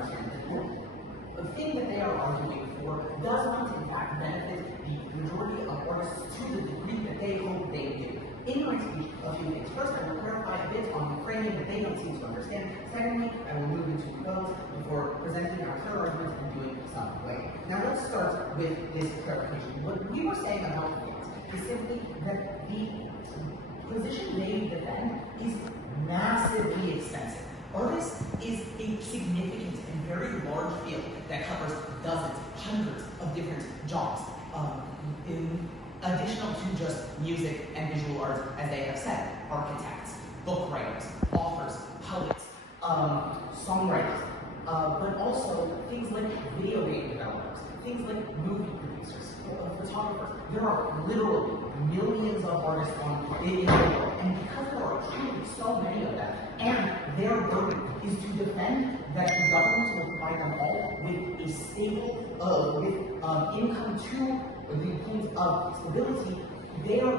understand that the thing that they are arguing for does not in fact benefit the majority of artists to the degree that they hope they do. In my speech, a few things. First, I will clarify a bit on the framing that they don't seem to understand. Secondly, I will move into those before presenting our clear arguments and doing some way. Now let's start with this clarification. What we were saying about things is simply that the position they defend is massively expensive. Artists is a significant and very large field that covers dozens, hundreds of different jobs, in additional to just music and visual arts, as they have said, architects, book writers, authors, poets, songwriters, but also things like video game developers, things like movie producers, photographers. There are literally millions of artists in the world, and because there are truly so many of them, and their burden is to defend that the government will provide them all with a stable, income to the point of stability, their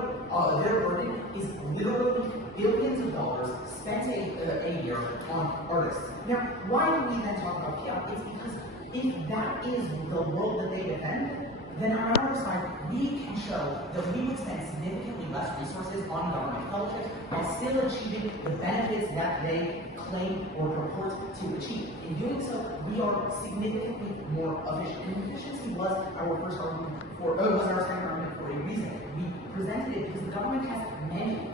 burden is literally billions of dollars spent a year on artists. Now, why do we then talk about PR? It's because if that is the world that they defend, then on our side, we can show that we would spend significantly less resources on government fellowships while still achieving the benefits that they claim or purport to achieve. In doing so, we are significantly more efficient. And efficiency was our first argument was our second argument for a reason. We presented it because the government has many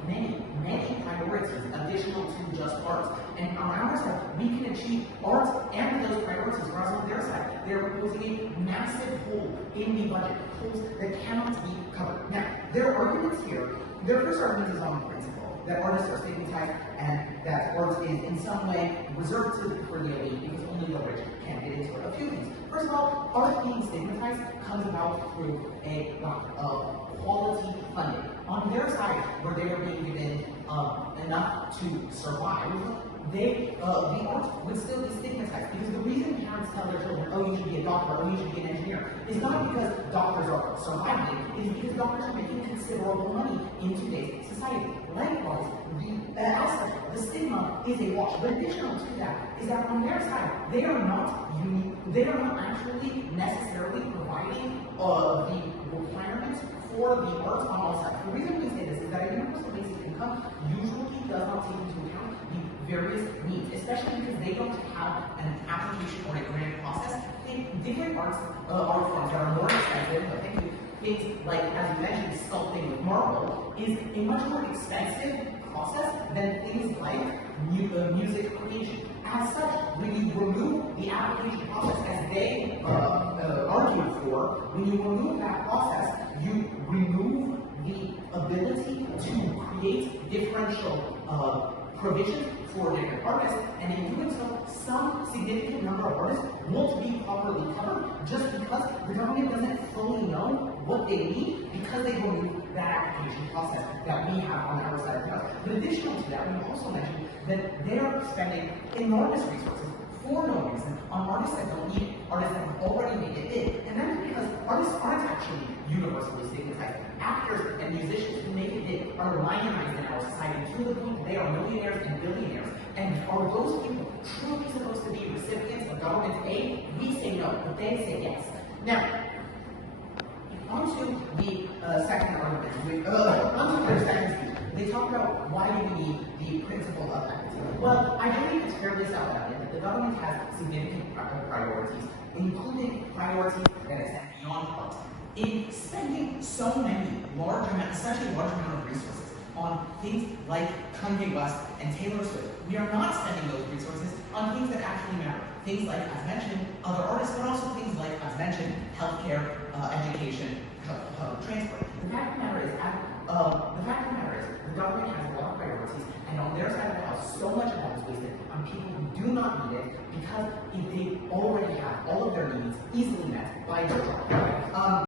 priorities additional to just arts. And on our side, we can achieve arts and those priorities, whereas on their side, they're proposing a massive hole in the budget, holes that cannot be covered. Now, their arguments here, their first argument is on principle, that artists are stigmatized and that art is in some way reserved for the elite because only the rich can get into it. A few things. First of all, art being stigmatized comes about through a lack of quality funding. On their side, where they are being given enough to survive, the art would still be stigmatized. Because the reason parents tell their children, oh, you should be a doctor, oh, you should be an engineer, is not because doctors are surviving, it is because doctors are making considerable money in today's society. Likewise, the stigma is a wash. But additional to that is that on their side, they are not actually necessarily providing the requirements for the arts on all sides. The reason we say this is that a universal basic income usually does not take into account the various needs, especially because they don't have an application or a grant process. Different art forms that are more expensive, but things like, as you mentioned, sculpting with marble is a much more expensive process than things like music creation. As such, when you remove the application process as they argue for, when you remove that process, you remove the ability to create differential provisions for different artists, and in doing so, some significant number of artists won't be properly covered just because the government doesn't fully know what they need because they remove that application process that we have on our side of the house. But additional to that, we also mentioned that they're spending enormous resources for no reason on artists that don't need it, artists that have already made it big. And that's because artists aren't actually universally stigmatized. Actors and musicians who make it big are lionized in our society to the point that they are millionaires and billionaires. And are those people truly supposed to be recipients of government aid? We say no, but they say yes. Now, on to the second argument. On to their second speech. They talk about why do we need the principle of equity. Well, I believe it's fairly self-evident that the government has significant priorities, including priorities that extend beyond art. In spending so many such a large amount of resources on things like Kanye West and Taylor Swift, we are not spending those resources on things that actually matter. Things like, as mentioned, other artists, but also things like, as mentioned, healthcare, education, transport. The fact of the matter is, the government has a lot of priorities, and on their side of the house, so much of that is wasted on people who do not need it because they already have all of their needs easily met by their job.